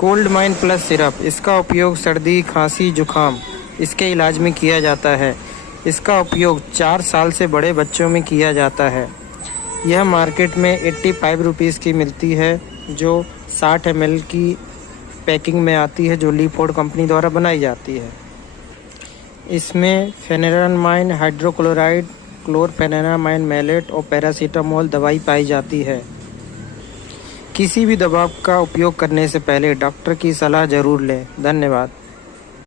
Cold mine plus syrup, इसका उपयोग सर्दी, खांसी, जुखाम इसके इलाज में किया जाता है। इसका उपयोग 4 साल से बड़े बच्चों में किया जाता है। यह मार्केट में 85 रुपीज़ की मिलती है, जो 60 ml की पैकिंग में आती है, जो लीफोर्ड कंपनी द्वारा बनाई जाती है। इसमें फेनेरामाइन हाइड्रोक्लोराइड, क्लोरफेनेरामाइन मैलेट और पैरासीटामोल दवाई पाई जाती है। किसी भी दवा का उपयोग करने से पहले डॉक्टर की सलाह ज़रूर लें। धन्यवाद।